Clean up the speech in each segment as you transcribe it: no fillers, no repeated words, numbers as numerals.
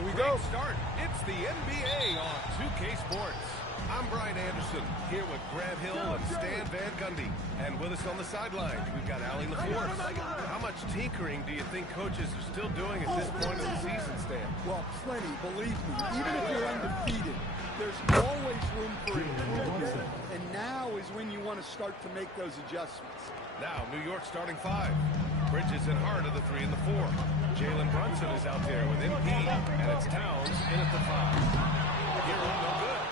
Here we go. Start. It's the NBA on 2K Sports. I'm Brian Anderson, here with Grant Hill and Stan Van Gundy. And with us on the sidelines, we've got Allie LaForce. How much tinkering do you think coaches are still doing at this point of the season, Stan? Well, plenty, believe me. Even if you're undefeated, there's always room for improvement. And now is when you want to start to make those adjustments. Now, New York starting five. Bridges and Hart are the 3 and the 4. Jalen Brunson is out there with MP, and it's Towns in at the 5. Hero, no good.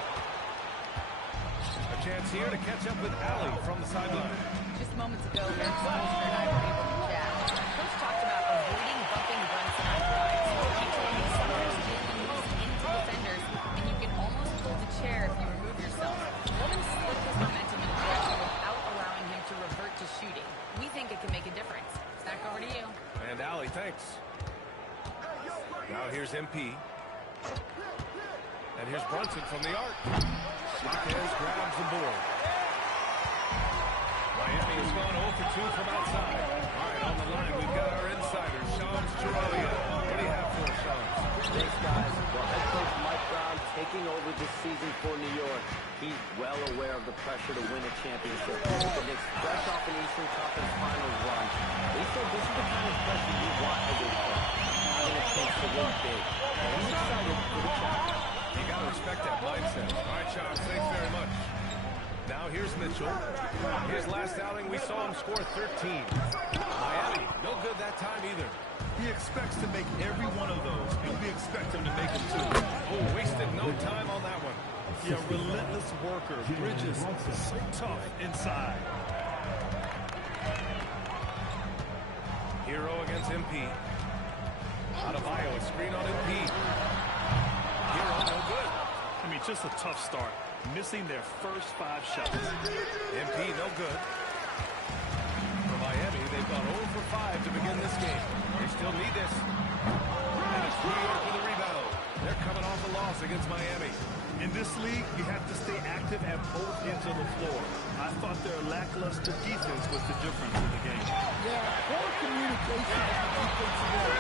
A chance here to catch up with Allie from the sideline. Just moments ago, Eric Spoelstra and I were able to chat. Coach talked about avoiding bumping Brunson on drives. He told me sometimes Jalen moves into defenders, and you can almost pull the chair if you remove yourself. Let him slip his momentum in a direction without allowing him to revert to shooting. We think it can make a difference. Back over to you. And Allie, thanks. Now here's MP. And here's Brunson from the arc. Marquez grabs the board. Miami has gone 0 for 2 from outside. All right, on the line, we've got our insider, Shams Charania. What do you have for us, Shams? Thanks, guys. Well, head coach Mike Brown taking over this season for New York. He's well aware of the pressure to win a championship. But it's fresh off an Eastern Conference Finals run. They said this is the kind of pressure you want as a coach. Having a chance to win big. And he's excited for the challenge. You got to respect that mindset. All right, Shams, thanks very much. Now here's Mitchell. His last outing, we saw him score 13. Miami, no good that time either. He expects to make every one of those, and we expect him to make them too. Oh, wasted no time on that one. Yeah, relentless worker. Bridges, so tough inside. Hero against MP. Adebayo, a screen on MP. Hero, no good. I mean, just a tough start. Missing their first 5 shots. MP, no good. For Miami, they've gone 0 for 5 to begin this game. They still need this. And it's New York with a rebound. They're coming off a loss against Miami. In this league, you have to stay active at both ends of the floor. I thought their lackluster defense was the difference in the game. Yeah, poor communication on the defensive end.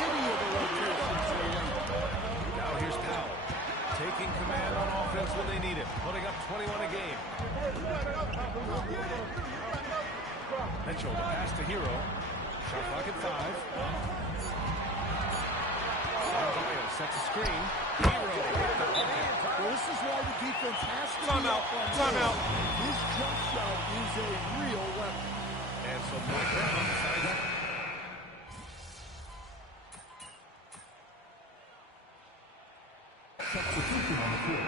Many of the rotations they run. Now here's Powell. Taking command on offense when they need it. Putting up 21 a game. Mitchell, the pass to Hero. Shot clock at 5. Adebayo sets a screen. Hero. Well, this is why the defense has to Time be out. up on Time board. out. His jump shot is a real weapon. And so Mike Brown on the sideline. Substitution on the field.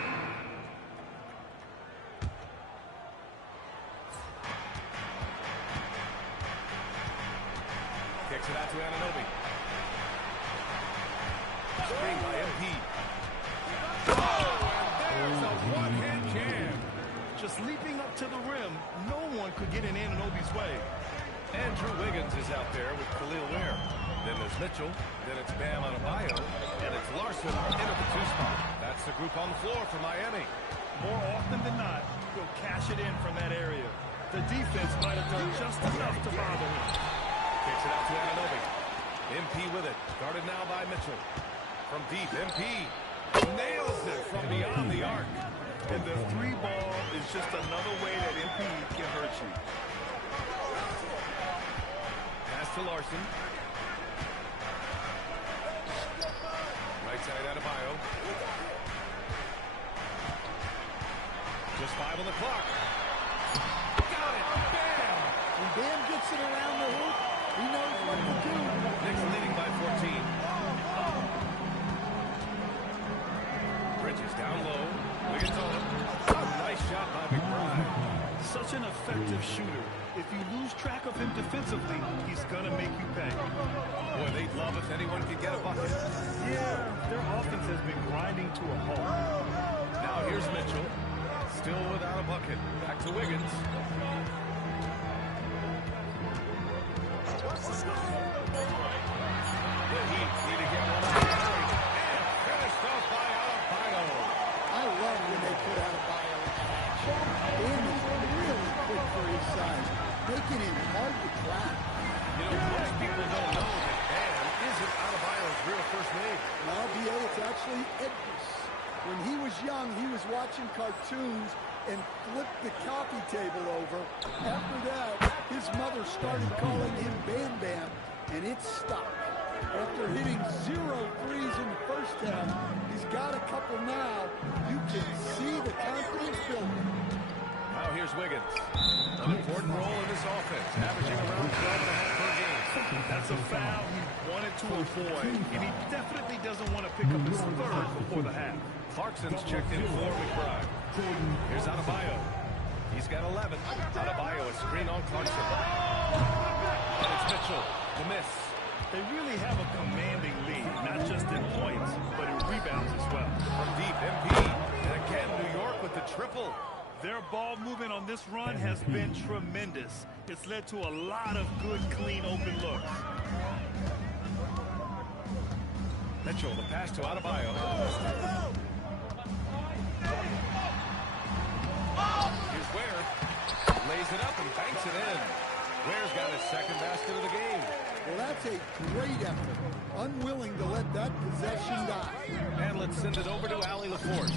Kicks it out to Anunoby. Screen by MP. Oh, and there's a one-hand jam. Just leaping up to the rim, no one could get in Anunoby's way. Andrew Wiggins is out there with Khalil Ware. Then there's Mitchell. Then it's Bam Adebayo. And it's Larson in at the 2 spot. That's the group on the floor for Miami. More often than not, he'll cash it in from that area. The defense might have done just enough to bother him. Kicks it out to Anunoby. MP with it. Guarded now by Mitchell. From deep, MP nails it from beyond the arc. And the 3 ball is just another way that MP can hurt you. Pass to Larson. Right side Adebayo. Just 5 on the clock. Got it. Bam! When Bam gets it around the hoop, he knows what to do. Knicks leading by 14. Bridges down low. Wiggins on him. Oh, nice shot by McBride. Such an effective shooter. If you lose track of him defensively, he's going to make you pay. Boy, they'd love if anyone could get a bucket. Yeah, their offense has been grinding to a halt. Now here's Mitchell. Still without a bucket. Back to Wiggins. The Heat need to get one on the break. And finished off by Adebayo. I love when they put Adebayo in action. Bam is really quick for his size, making him hard to track. You know, most people don't know that Bam isn't Adebayo's real first name. Well, BA, it's a watching cartoons and flipped the coffee table over. After that, his mother started calling him Bam Bam, and it stopped. After hitting 0 threes in the first half, he's got a couple now. You can see the confidence building. Now here's Wiggins. An important role in this offense, averaging around 12.5 per game. That's a foul he wanted to avoid, and he definitely doesn't want to pick up his third before the half. Clarkson's checked in for McBride. Here's Adebayo. He's got 11. Adebayo, a screen on Clarkson. And it's Mitchell, the miss. They really have a commanding lead, not just in points, but in rebounds as well. From deep, MP. And again, New York with the triple. Their ball movement on this run has been tremendous. It's led to a lot of good, clean, open looks. Mitchell, the pass to Adebayo. Here's Ware. Lays it up and banks it in. Ware's got his second basket of the game. Well, that's a great effort. Unwilling to let that possession die. And let's send it over to Allie LaForce.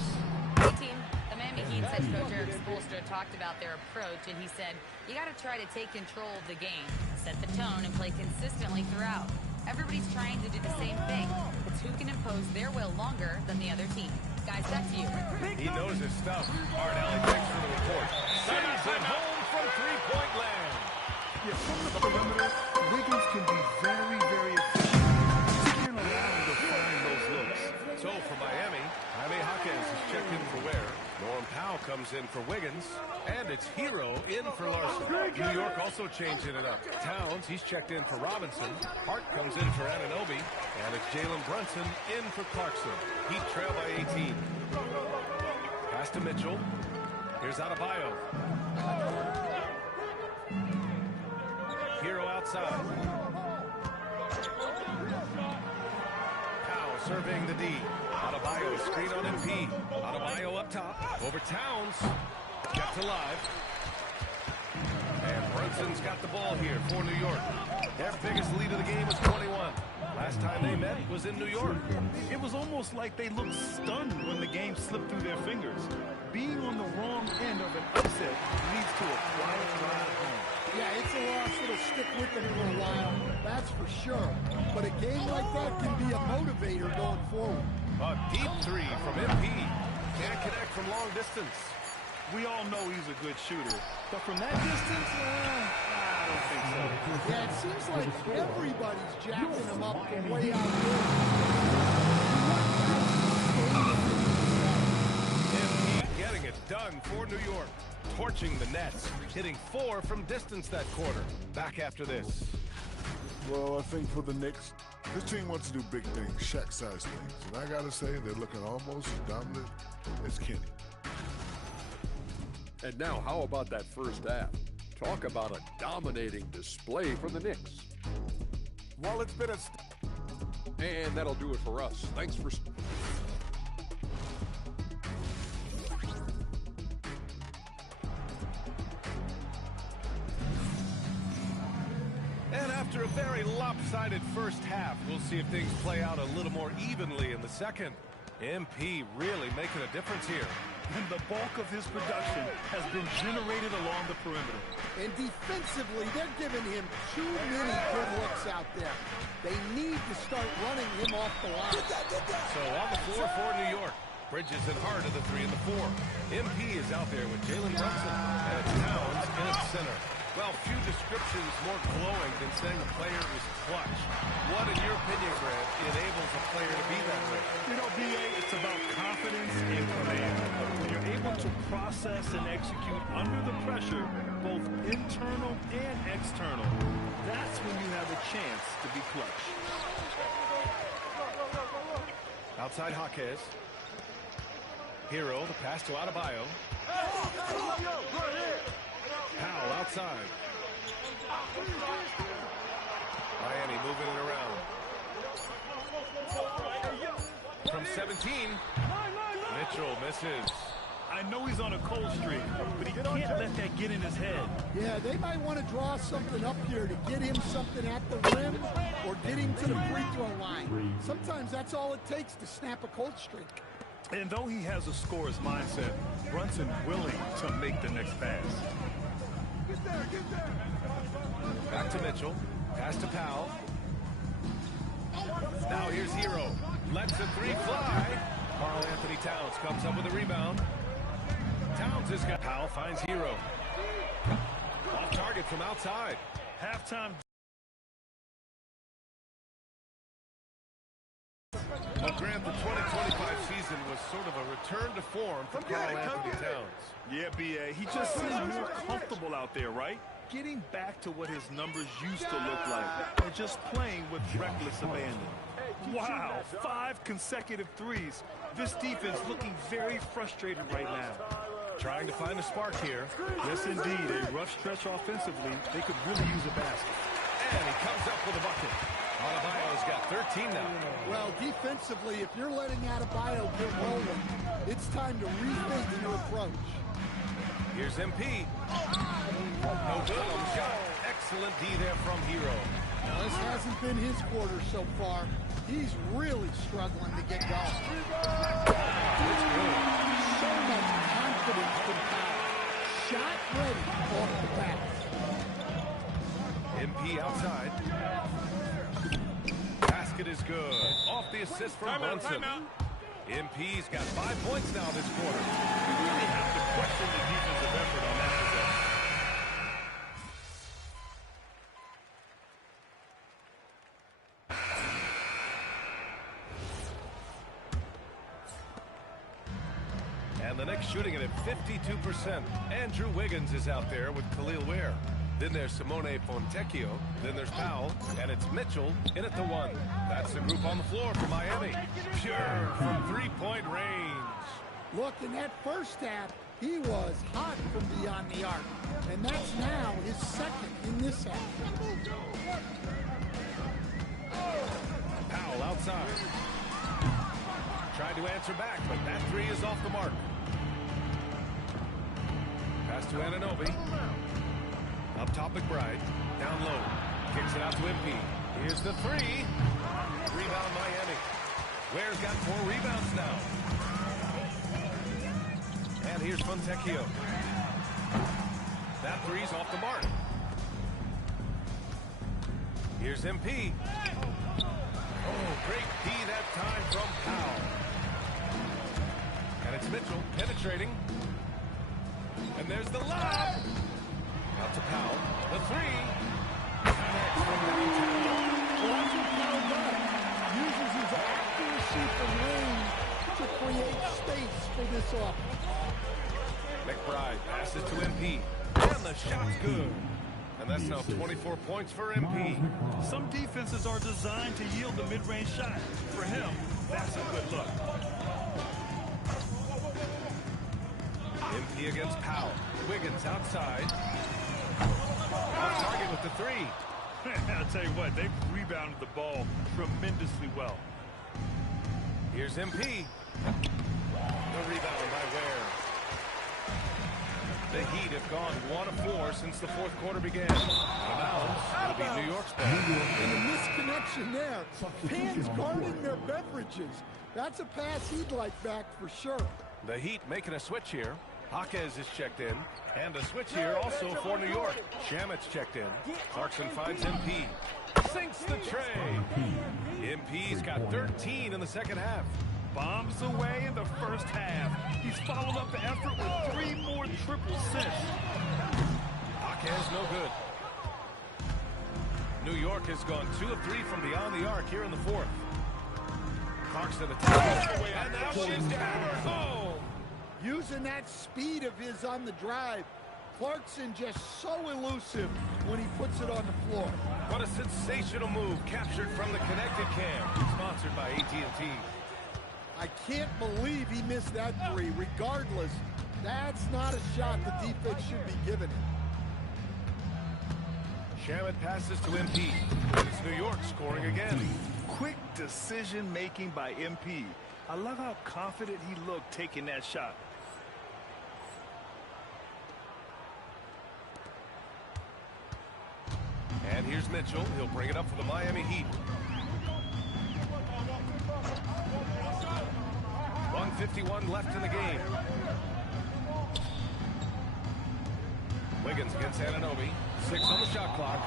Hey, team. The Miami Heat head coach Eric Spoelstra talked about their approach, and he said, you got to try to take control of the game, set the tone, and play consistently throughout. Everybody's trying to do the same thing. It's who can impose their will longer than the other team. Guys, back to you. He knows his stuff. All right, Allie, thanks for the report. Sends him home from three-point land. Yeah, from the perimeter, Wiggins can be very, very efficient. He can't allow him to find those looks. So for Miami, Jaime Jaquez is checked in for Ware. Norm Powell comes in for Wiggins. And it's Hero in for Larson. New York also changing it up. Towns, he's checked in for Robinson. Hart comes in for Anunoby. And it's Jalen Brunson in for Clarkson. Heat trail by 18. Pass to Mitchell. Here's Adebayo. Hero outside. Powell surveying the D. Adebayo, screen on MP. Adebayo up top. Over Towns. Kept alive. And Brunson's got the ball here for New York. Their biggest lead of the game was 21. Last time they met was in New York. It was almost like they looked stunned when the game slipped through their fingers. Being on the wrong end of an upset leads to a quiet ride home. Yeah, it's a loss that'll stick with them for a while, that's for sure. But a game like that can be a motivator going forward. A deep three from MP. Can't connect from long distance. We all know he's a good shooter, but from that distance, I don't think so. Yeah, it seems like everybody's jacking him up from way out there. MP getting it done for New York. Torching the Nets. Hitting 4 from distance that quarter. Back after this. Well, I think for the Knicks, this team wants to do big things, Shaq-sized things. And I got to say, they're looking almost as dominant as Kenny. And now, how about that first half? Talk about a dominating display from the Knicks. Well, it's been a... And that'll do it for us. Thanks for... And after a very lopsided first half, we'll see if things play out a little more evenly in the second. MP really making a difference here. And the bulk of his production has been generated along the perimeter. And defensively, they're giving him too many good looks out there. They need to start running him off the line. So on the floor for New York. Bridges and Hart are the 3 and the 4. MP is out there with Jalen Brunson. And it's Towns in its center. Well, few descriptions more glowing than saying a player is clutch. What, in your opinion, Grant, enables a player to be that way? You know, B.A., it's about confidence and command. When you're able to process and execute under the pressure, both internal and external, that's when you have a chance to be clutch. Outside Jaquez. Hero, the pass to Adebayo. Powell outside. Miami moving it around. From 17, Mitchell misses. I know he's on a cold streak, but he can't let that get in his head. Yeah, they might want to draw something up here to get him something at the rim or get him to the free throw line. Sometimes that's all it takes to snap a cold streak. And though he has a scorer's mindset, Brunson willing to make the next pass. Back to Mitchell. Pass to Powell. Now here's Hero. Lets the three fly. Karl Anthony Towns comes up with a rebound. Towns has got Powell, finds Hero. Off target from outside. Halftime. But Grant, the 2025 season was sort of a return to form for Karl Anthony Towns. Yeah, B.A. He just seemed more comfortable out there, right? Getting back to what his numbers used to look like and just playing with reckless abandon. Wow, 5 consecutive threes. This defense looking very frustrated right now. Trying to find a spark here. Yes, indeed. A rough stretch offensively. They could really use a basket. And he comes up with a bucket. Adebayo's got 13 now. Well, defensively, if you're letting Adebayo get rolling, it's time to rethink your approach. Here's MP. No good on the shot. Excellent D there from Hero. Now, this hasn't been his quarter so far. He's really struggling to get going. So much confidence from Powell. Shot ready off the pass. MP outside. Basket is good. Off the assist from Brunson. MP's got 5 points now this quarter. You really have to question the defensive effort on that possession. And the Knicks shooting it at 52%. Andrew Wiggins is out there with Khalil Ware. Then there's Simone Fontecchio. Then there's Powell. And it's Mitchell in at the 1. That's the group on the floor for Miami. Pure from three-point range. Look, in that first half, he was hot from beyond the arc. And that's now his second in this half. Powell outside. Tried to answer back, but that three is off the mark. Pass to Anunoby. Up top, McBride. Down low. Kicks it out to MP. Here's the three. Rebound Miami. Ware's got 4 rebounds now. And here's Fontecchio. That three's off the mark. Here's MP. Oh, great D that time from Powell. And it's Mitchell penetrating. And there's the lob. Out to Powell. The three. Connects from downtown. Watch what Powell does. Uses his accuracy from range to create space for this offense. McBride passes to MP. And the shot's good. And that's now 24 points for MP. Some defenses are designed to yield the mid-range shot. For him, that's a good look. MP against Powell. Wiggins outside. Off target with the three. I'll tell you what, they've rebounded the ball tremendously well. Here's MP. The rebound by Ware. The Heat have gone 1 of 4 since the fourth quarter began. It'll be New York's ball. And a misconnection there. Fans guarding their beverages. That's a pass he'd like back for sure. The Heat making a switch here. Jaquez is checked in. And a switch here also for New York. Shamet's checked in. Clarkson finds MP. Sinks the tray. MP's got 13 in the second half. Bombs away in the first half. He's followed up the effort with 3 more triples since. Jaquez no good. New York has gone 2 of 3 from beyond the arc here in the fourth. Clarkson attacks. And now she's hammered home. Using that speed of his on the drive. Clarkson just so elusive when he puts it on the floor. What a sensational move captured from the connected cam. Sponsored by AT&T. I can't believe he missed that three. Regardless, that's not a shot the defense should be giving him. Shamet passes to MP. And it's New York scoring again. Quick decision-making by MP. I love how confident he looked taking that shot. And here's Mitchell. He'll bring it up for the Miami Heat. 1:51 left in the game. Wiggins against Anunoby. 6 on the shot clock.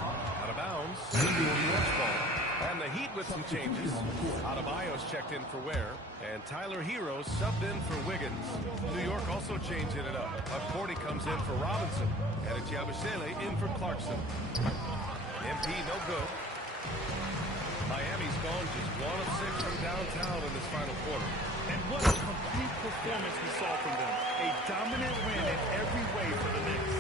Out of bounds. New York's ball. And the Heat with some changes. Adebayo's checked in for Ware. And Tyler Hero subbed in for Wiggins. New York also changing it up. McCourty comes in for Robinson. And Yabusele in for Clarkson. MP no good. Miami's gone just 1 of 6 from downtown in this final quarter. And what a complete performance we saw from them. A dominant win in every way for the Knicks.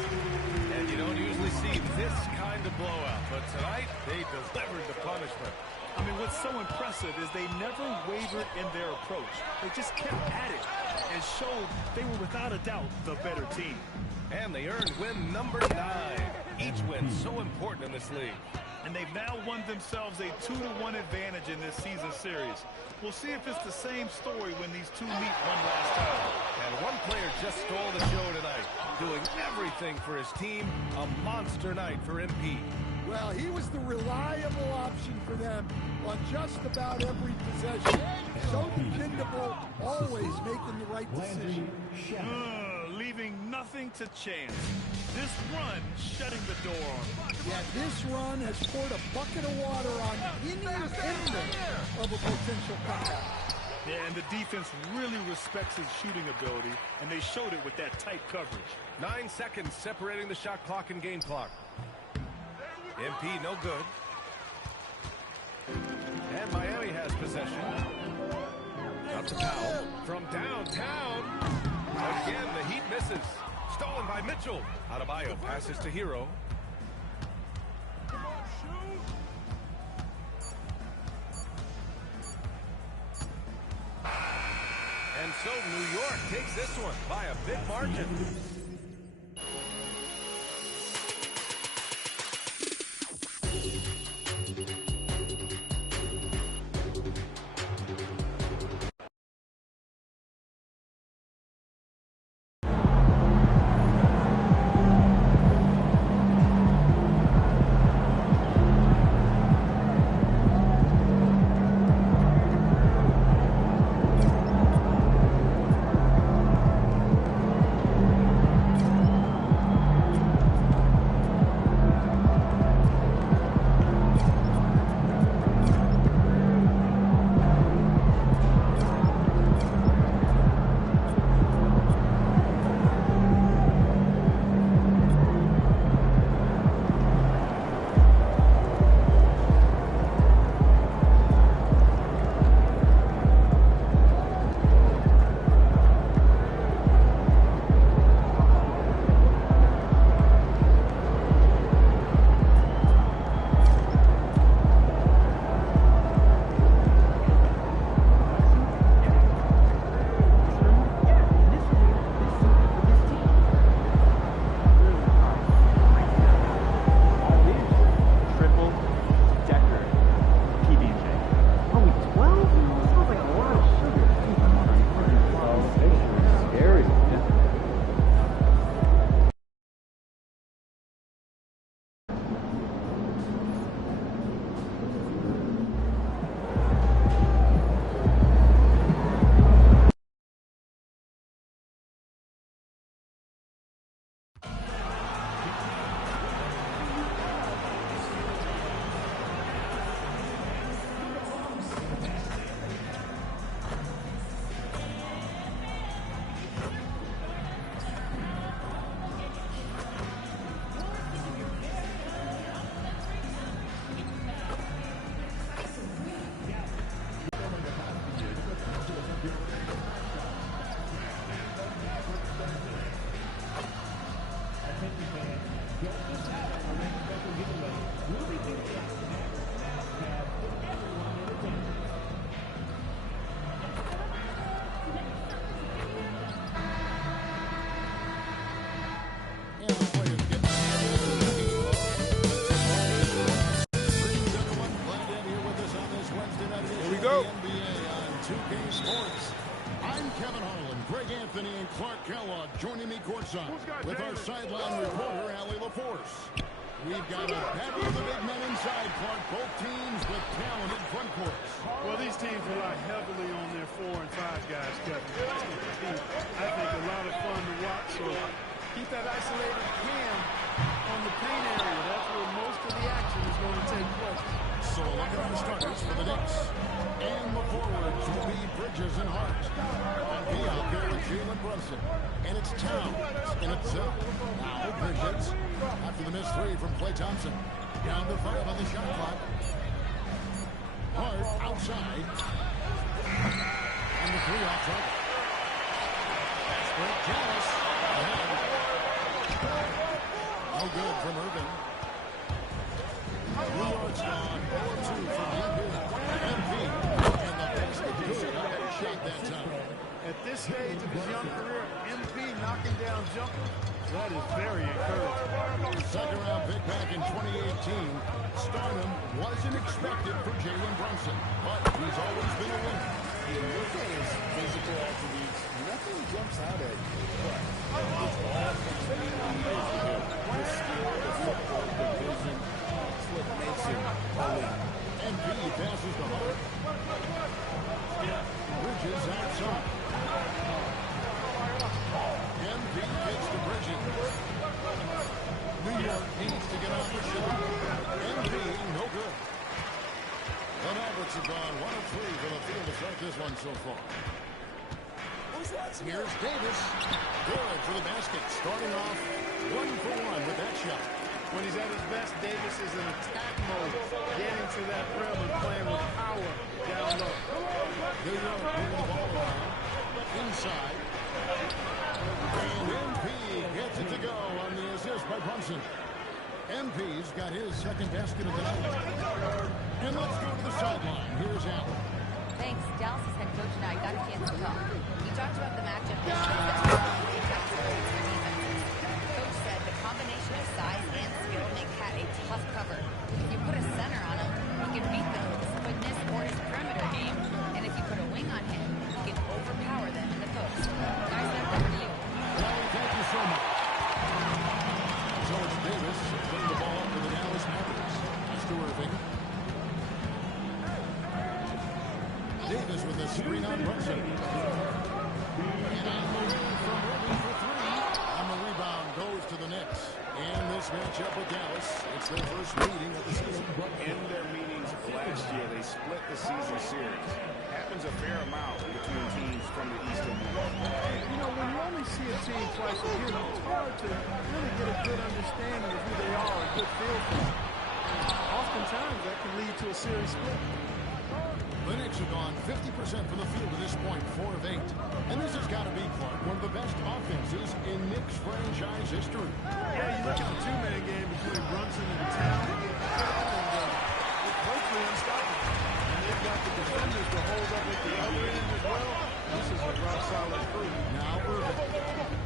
And you don't usually see this kind of blowout, but tonight they delivered the punishment. I mean, what's so impressive is they never wavered in their approach. They just kept at it and showed they were without a doubt the better team. And they earned win number 9. Each win so important in this league. And they've now won themselves a 2-1 advantage in this season series. We'll see if it's the same story when these two meet one last time. And one player just stole the show tonight, doing everything for his team. A monster night for MP. Well, he was the reliable option for them on just about every possession. So dependable, always making the right decision. Leaving nothing to chance. This run shutting the door on him. Yeah, this run has poured a bucket of water on any end of a potential comeback. Yeah, and the defense really respects his shooting ability, and they showed it with that tight coverage. 9 seconds separating the shot clock and game clock. MP no good. And Miami has possession. Out to Powell from downtown. Again, the Heat misses. Stolen by Mitchell. Adebayo passes to Hero. And so New York takes this one by a big margin. Joining me courtside with our sideline reporter, Allie LaForce. We've got a battle of the big men inside, Clark. Both teams with talented front courts. Well, these teams rely heavily on their 4 and 5 guys, Kevin. It's going to be, I think, a lot of fun to watch. So keep that isolated Cam on the paint area. That's where most of the action is going to take place. So look at the starters for the Knicks. And the forwards will be Bridges and Hart. On B out there with Jalen Brunson. And it's Towns in its zone. Now Bridges after the missed three from Klay Thompson. Down to 5 on the shot clock. Hart outside. And the three off target. That's Brent Dallas. No good from Irving. New York's gone 0-2 from Embiid. And the basket good. Shot that time. At this stage of his young career, MP knocking down jumpers, that is very encouraging. Second round pick back in 2018. Stardom wasn't expected for Jalen Brunson, but he's always been a winner. You look at his physical attributes, nothing jumps out at you, but it's all something he is good. The skill, the football, the vision, that's what makes him a winner. Embiid passes to Hart. Bridges outside. Embiid gets to Bridges. New York needs to get off the shot. Embiid, no good. The Mavericks have gone 1 of 3 from the field to start this one so far. Here's Davis. Good for the basket. Starting off 1 for 1 with that shot. When he's at his best, Davis is in attack mode, getting to that rim and playing with power down low. New York moving the ball around. Inside. And MP gets it to go on the assist by Brunson. MP's got his second basket of the night. And let's go to the sideline. Here's Allen. Thanks. Dallas' head coach and I got a chance to talk. We talked about the matchup. Coach said the combination of size and skill make Cat a tough cover. If you put a center on him, he can beat them with his quickness or his perimeter game. And if you put a wing on him, he can overpower them in the post. Guys, that's over to you. Well, thank you so much. George Davis putting the ball up for the Dallas Mavericks. Mr. Irving. Davis with a screen on Brunson. And on the wing from Irving for 3. On the rebound goes to the Knicks. And this matchup with Dallas, it's their first meeting of the season. In their meetings last year, they split the season series. Happens a fair amount between teams from the Eastern League. You know, when you only see a team twice a year, it's hard to really get a good understanding of who they are, a good feel for them. Oftentimes, that can lead to a series split. The Knicks have gone 50% from the field to this point, 4 of 8. And this has got to be, Clark, one of the best offenses in Knicks franchise history. Yeah, you look at the two-man game between Brunson and Towns, and it's virtually unstoppable. And they've got the defenders to hold up at the other end as well. This is a rock-solid crew. Now Irving,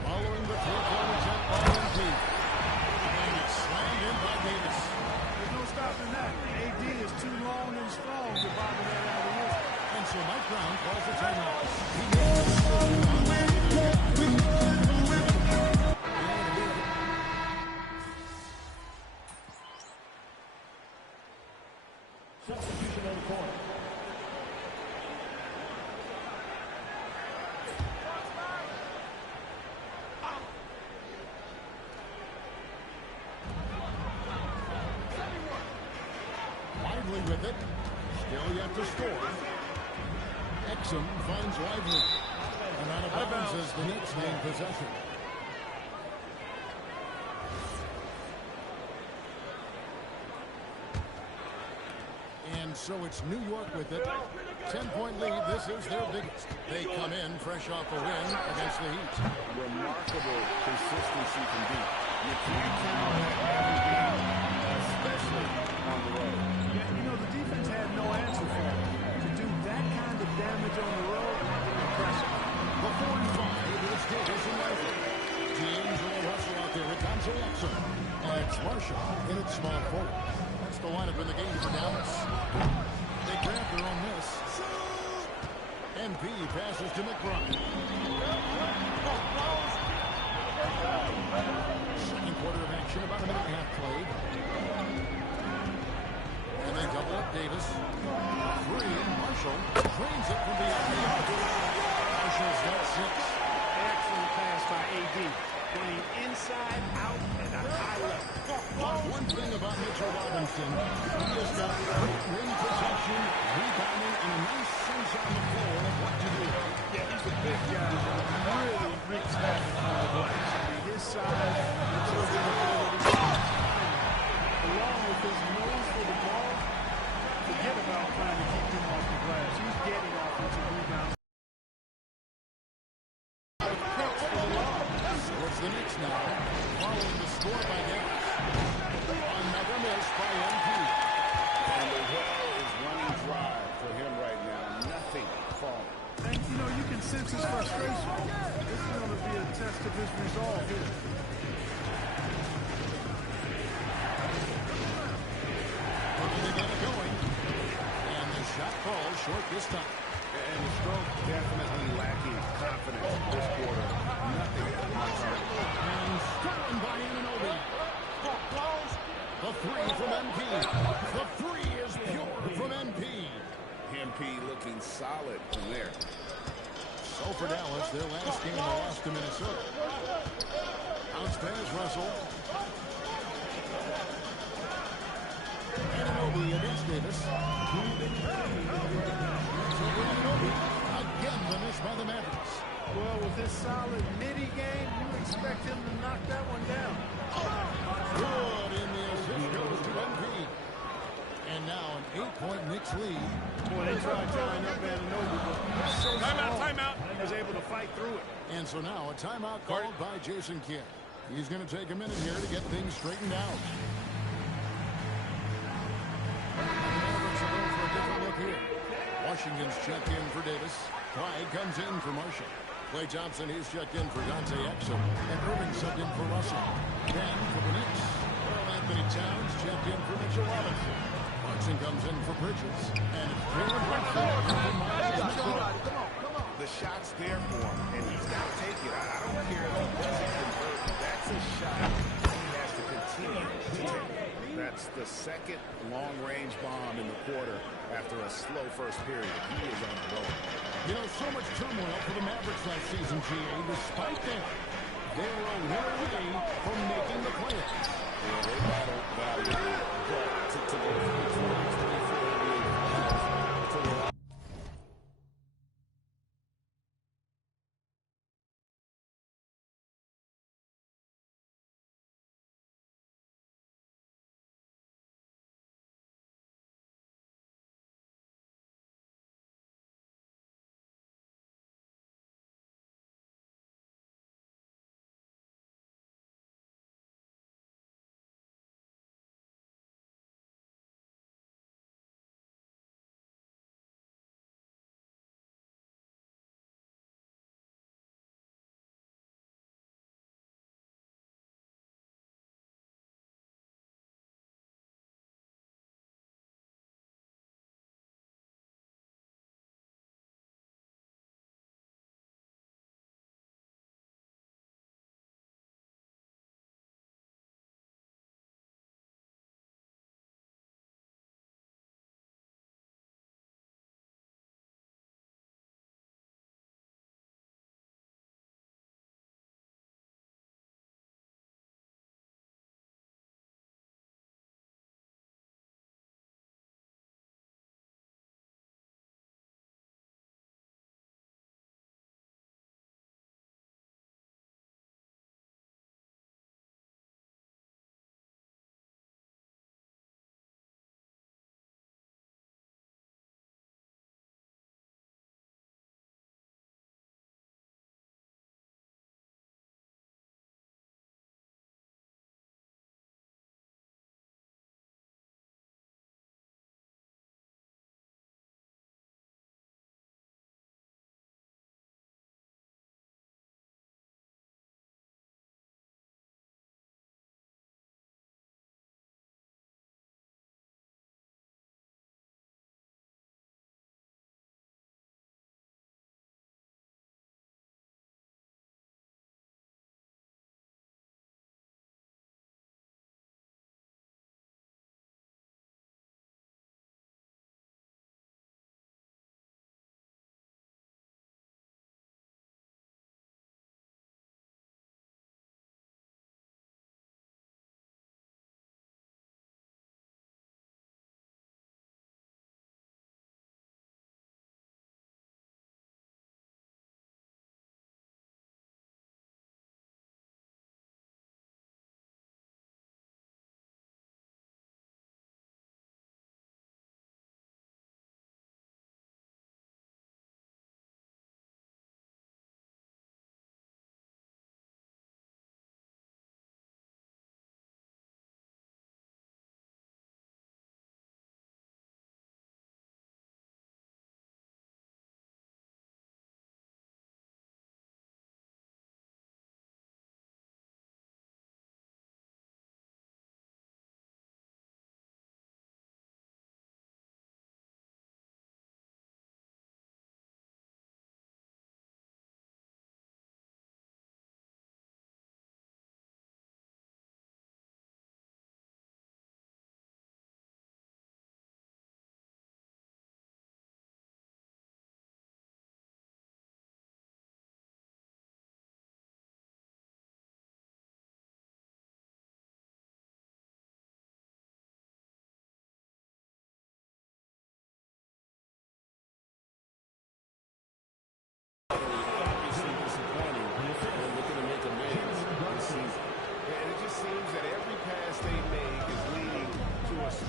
following the three-point attempt by Embiid. And it's slammed in by Davis. There's no stopping that. AD is too long and strong to bother that out of the way. And so Mike Brown calls a timeout. Substitution on the court. Lively with it. Still yet to score. Exum finds Lively. And out of bounds as the Knicks gain possession. And so it's New York with it. 10-point lead. This is their biggest. They come in fresh off a win against the Heat. Remarkable consistency from deep. You can't count on every game, especially on the road. Yeah, you know, the defense had no answer for it. To do that kind of damage on the road, impressive. Before and 5, it's Davis and Lively. D'Angelo Russell out there with Thompson Exum. And it's Marshall in its small forward. That's the lineup in the game for Dallas. They grab their own miss. MP passes to McBride. Second quarter of action, about a minute and a half played. And they double up Davis. 3, Marshall drains it from beyond the arc. bunch of big guys that really wreaks havoc on the glass. I mean, his size, his ability, along with his nose for the ball, forget about trying to keep him off the glass. He's getting offensive rebounds. Towards the Knicks now, following the score by Dallas. Another miss by MP. And the well is running dry for him right now. Nothing falling. And, you know, you can sense his frustration. This is going to be a test of his resolve here. Looking to get it going. And the shot falls short this time. And the stroke definitely lacking confidence this quarter. Nothing on target. And stolen by Anunoby. The three from MP. The three is pure from MP. MP looking solid from there. So for Dallas, their last game they lost to Minnesota. Bounce pass, Russell. Anunoby against Davis. So for Anunoby, again the miss by the Mavericks. Well, with this solid midi game, you expect him to knock that one down. Good in the assist goes to MP. And now an 8-point Knicks lead. Boy, they tried tying up Anunoby, but he's so strong. Timeout. And was able to fight through it. And so now a timeout called by Jason Kidd. He's going to take a minute here to get things straightened out. The Mavericks are going for a different look here. Washington's checked in for Davis. Clyde comes in for Marshall. Klay Thompson, he's checked in for Dante Exum. And Irving subbed in for Russell. Then for the Knicks, Karl Anthony Towns checked in for Mitchell Robinson. Clarkson comes in for Bridges. And it's Jalen Brunson in for Myles McDermott. The shot's there for him, and he's got to take it. I don't care if he doesn't convert. That's a shot he has to continue to take. That's the second long-range bomb in the quarter after a slow first period. He is on the road. You know, so much turmoil for the Mavericks last season, GA. Despite that, they were a win away from making the playoffs. Yeah, they battled value, but to go from the 20 to the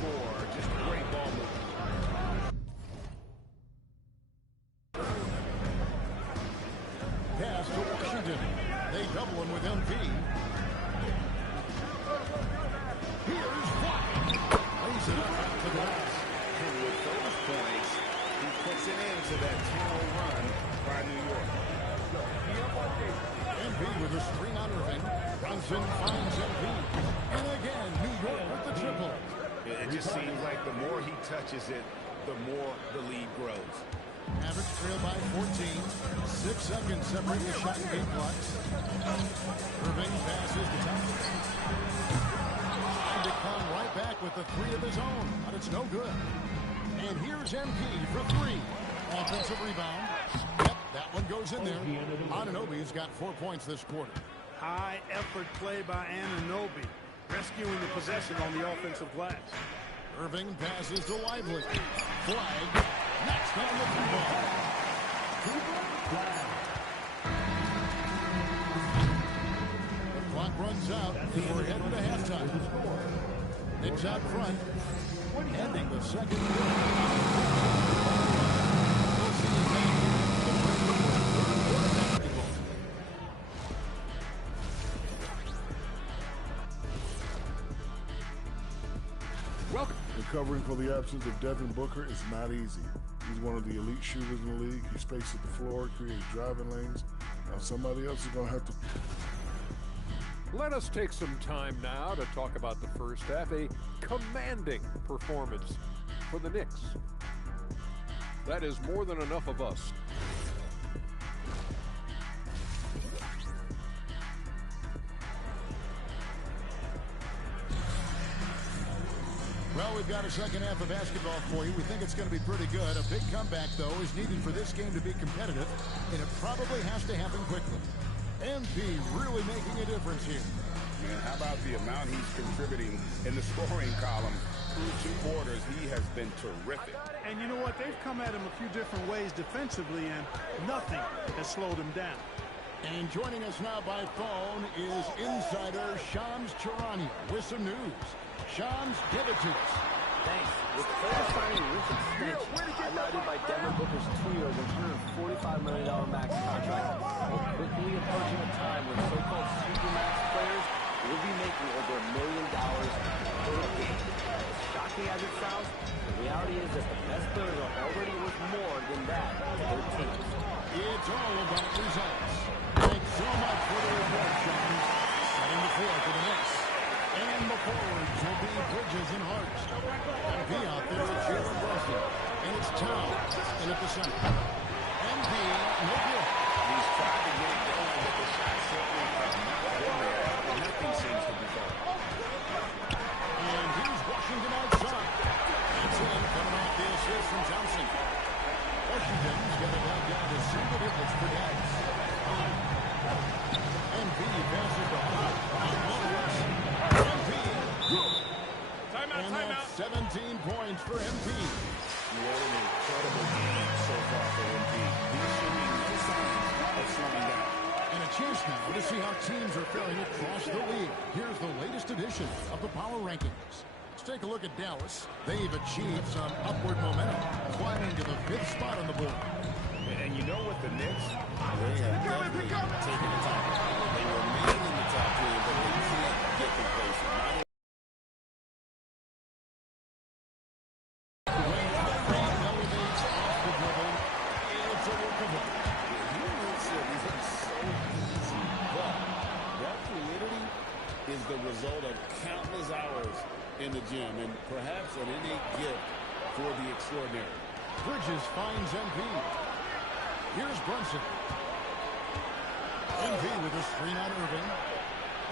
score. Just great ball movement. Pass to Washington. They double him with MP. Here's Flack. Lays it up out to the glass. And with those points, he puts an end to that 10-0 run by New York. MP with a screen on Irving. Brunson finds MP. And again, New York with the triple. It just seems like the more he touches it, the more the lead grows. Average trail by 14. 6 seconds separate the shot and game clocks. Irving passes to Thompson. And to come right back with the 3 of his own, but it's no good. And here's MP for 3. Offensive rebound. Yep, that one goes in there. Anunoby's got 4 points this quarter. High effort play by Anunoby, rescuing the possession on the offensive glass. Irving passes to Lively. Flag. Next on the free ball. The clock runs out. We're heading to halftime. Knicks out front. Ending the second quarter. Welcome. Recovering for the absence of Devin Booker is not easy. He's one of the elite shooters in the league. He spaces the floor, creates driving lanes. Now somebody else is going to have to... Let us take some time now to talk about the first half. A commanding performance for the Knicks. That is more than enough of us. Well, we've got a second half of basketball for you. We think it's going to be pretty good. A big comeback, though, is needed for this game to be competitive, and it probably has to happen quickly. MP really making a difference here. Man, how about the amount he's contributing in the scoring column? Through 2 quarters, he has been terrific. And you know what? They've come at him a few different ways defensively, and nothing has slowed him down. And joining us now by phone is insider Shams Charania with some news. Shams, give it to us. Thanks. With players signing rich extensions, highlighted by Devin Booker's 2-year, $145 million max contract, we're quickly approaching a time when so-called supermax players will be making over $1 million per game. As shocking as it sounds, the reality is that the best players are already worth more than that to their teams. It's all about results. Thanks so much for the report, Shams. Setting the floor for the Knicks. And the forwards will be Bridges and Hart. MP out there with Jalen Brunson. And it's Towns in at the center. MP, no good. He's tried to get it going, but the shot simply has not been there. Nothing seems to be going. And here's Washington outside. That's in, coming off the assist from Johnson. Washington's got it down to single digits for Dax. MP passes the Hart. And that's 17 points for MP. What an incredible game so far for MP. He's showing no signs of slowing down. And a chance now to see how teams are faring across the league. Here's the latest edition of the Power Rankings. Let's take a look at Dallas. They've achieved some upward momentum, climbing to the 5th spot on the board. And you know what, the Knicks, they have definitely taken the top. They remain in the top 10, but they can't get complacent. Result of countless hours in the gym and perhaps an innate gift for the extraordinary. Bridges finds MP. Here's Brunson. MP with a screen on Irving.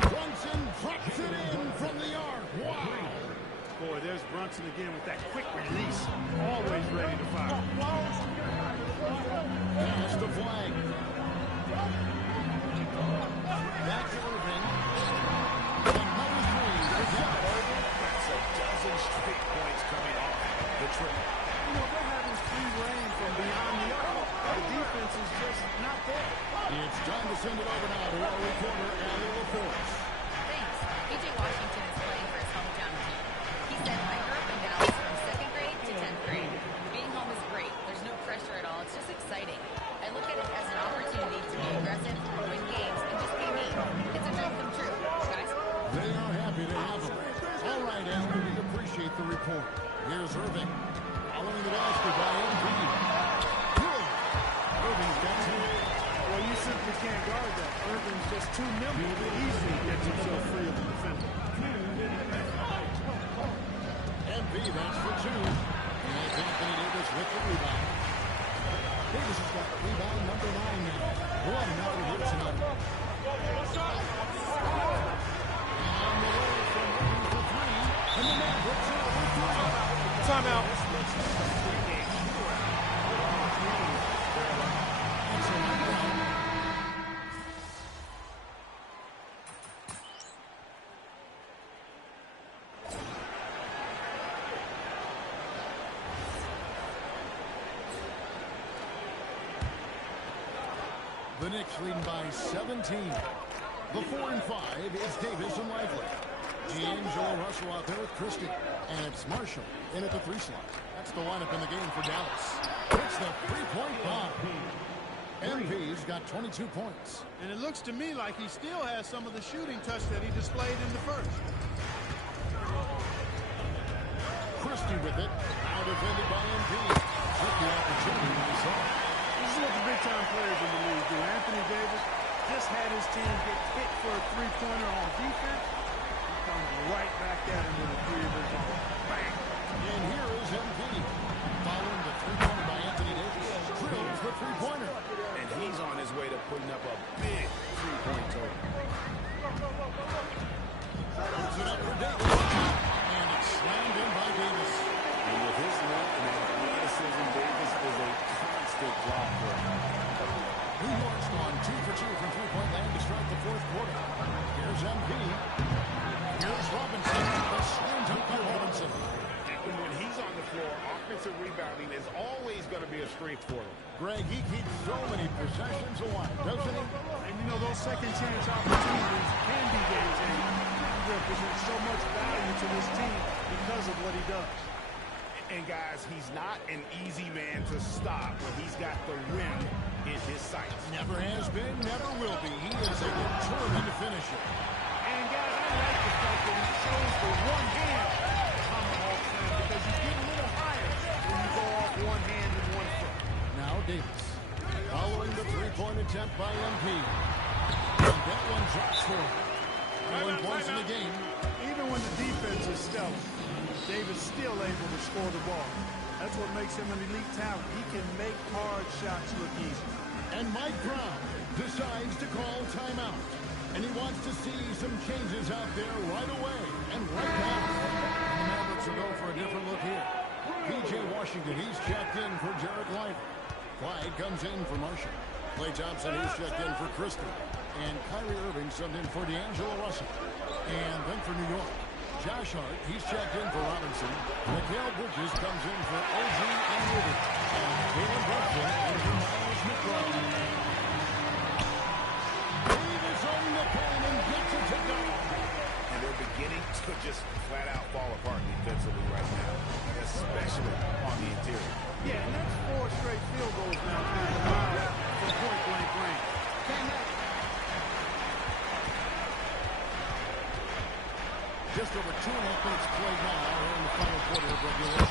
Brunson drops it in from the arc. Wow. Boy, there's Brunson again with that quick release. Always ready to fire. Pass the flag. Back to Irving. That's a dozen straight points coming off the trip. You know, they're having free reign from beyond the arc. The defense is just not there. It's time to send it over now to our reporter, Allie LaForce. Thanks. PJ Washington is playing for his hometown team. He said, I grew up in make the report. Here's Irving. Following the basket by Embiid. Good. Irving's got 2. Well, you simply can't guard that. Irving's just too nimble to easily get himself free of the defender. Embiid, that's for 2. And it's Anthony Davis with the rebound. Davis has got rebound number 9 now. One another here tonight. On the way from Irving for 3. And the man breaks out with 3. Timeout. The Knicks leading by 17. The 4 and 5 is Davis and Lively. D'Angelo Russell out there with Christie. And it's Marshall in at the 3 slot. That's the lineup in the game for Dallas. It's the 3-point bomb. MV's got 22 points. And it looks to me like he still has some of the shooting touch that he displayed in the first. Christie with it. Now defended by Embiid. Took the opportunity himself. This is what the big-time players in the league do. Anthony Davis just had his team get hit for a three-pointer on defense. He comes right back at him with a 3 of his own. Bang! And here is Embiid. Following the 3-pointer by Anthony Davis. Drills the 3-pointer. And he's on his way to putting up a big 3-point total. Puts it up for Davis. And it's slammed in by Davis. And with his length and athleticism, Davis is a constant blocker. New York's gone 2 for 2 from 3-point land to start the 4th quarter. Here's Embiid. Here's Robinson. The slam dunk by Robinson. And when he's on the floor, offensive rebounding is always going to be a strength for him. Greg, he keeps so many possessions alive, doesn't he? And you know, those second chance opportunities can be game-changing. He represents so much value to this team because of what he does. And guys, he's not an easy man to stop when he's got the rim in his sights. Never has been, never will be. He is a determined finisher. And guys, I like the fact that he shows the one hand tomahawk slam because you get a little higher when you go off one hand and one foot. Now Davis. Following the 3-point attempt by Embiid. And that one drops for him. 1 points in the game. Even when the defense is stellar, Davis still able to score the ball. That's what makes him an elite talent. He can make hard shots look easy. And Mike Brown decides to call timeout. And he wants to see some changes out there right away and right now. And the Mavericks will go for a different look here. P.J. Washington, he's checked in for Jared Lively. Clyde comes in for Marshall. Klay Thompson, he's checked in for Christie. And Kyrie Irving subbed in for D'Angelo Russell. And then for New York, Josh Hart, he's checked in for Robinson. Mikal Bridges comes in for OG and Ruby. And Jalen Brunson in for Miles McBride. Davis on the pen and gets it to go. And they're beginning to just flat out fall apart defensively right now, especially on the interior. Yeah, and that's 4 straight field goals now from point-blank range. Just over 2.5 minutes played now here in the final quarter of regulation.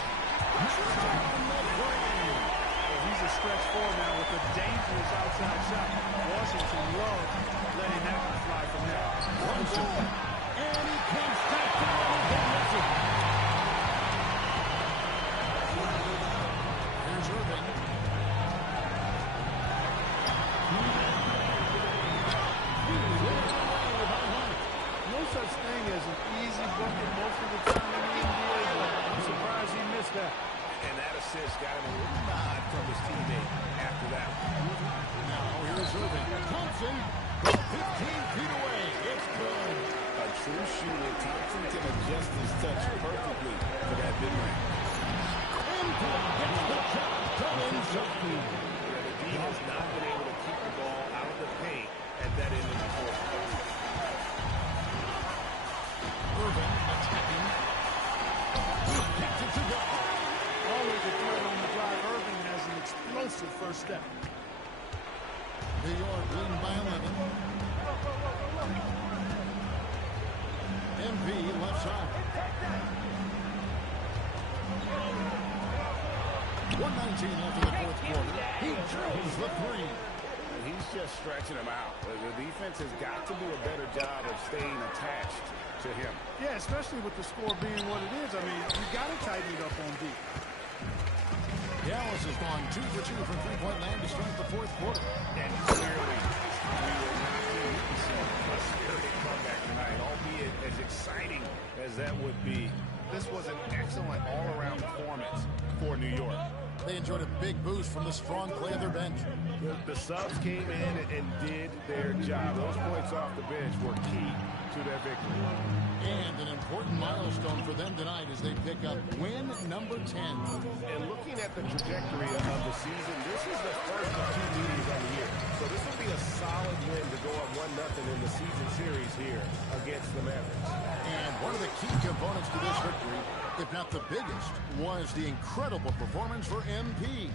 Well, he's a stretch 4 now with a dangerous outside shot. Washington loves letting that one fly from there. And he comes back down and hits it. Here's Irving. No such thing as an easy bucket most of the time in the NBA, but I'm surprised he missed that. And that assist got him a little nod from his teammate after that. Now here's Irving. Thompson, 15 feet away. It's good. A true shooter, Thompson can adjust his touch perfectly for that mid-range. Embiid gets the shot. Inside. The D has not been able to keep the ball out of the paint at that end of the court. Irving attacking. He gets it to go. Always a threat on the drive. Irving has an explosive first step. New York leading by 11. MV left side. 1:19 left in the fourth quarter. He drills the three. And he's just stretching him out. The defense has got to do a better job of staying attached to him. Yeah, especially with the score being what it is. I mean, you got to tighten it up on D. Dallas has gone 2 for 2 from three-point land to start the fourth quarter. And clearly, we will not see a spirited comeback tonight, albeit as exciting as that would be. This was an excellent all-around performance for New York. They enjoyed a big boost from the strong play of their bench. The subs came in and did their job. Those points off the bench were key to their victory. And an important milestone for them tonight as they pick up win number 10. And looking at the trajectory of the season, this is the first of 2 meetings on the year. So this will be a solid win to go up 1-0 in the season series here against the Mavericks. And one of the key components to this victory, if not the biggest, was the incredible performance for MP.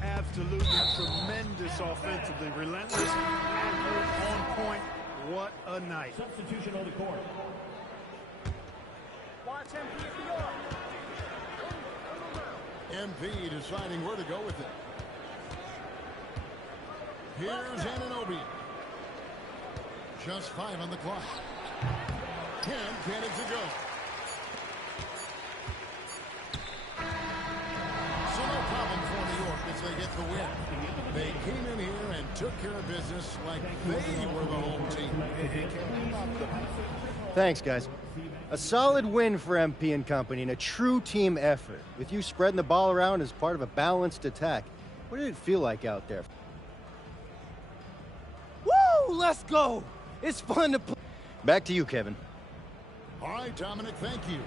Absolutely tremendous offensively. Relentless, accurate, on point. What a night. Substitution on the court. Watch MP at the arc. MP deciding where to go with it. Here's Anunoby. Just 5 on the clock. 10 minutes to go. So no problem for New York as they get the win. They came in here and took care of business like they were the home team. Thanks, guys. A solid win for MP and company and a true team effort. With you spreading the ball around as part of a balanced attack. What did it feel like out there? Woo! Let's go! It's fun to play. Back to you, Kevin. All right, Dominic, thank you.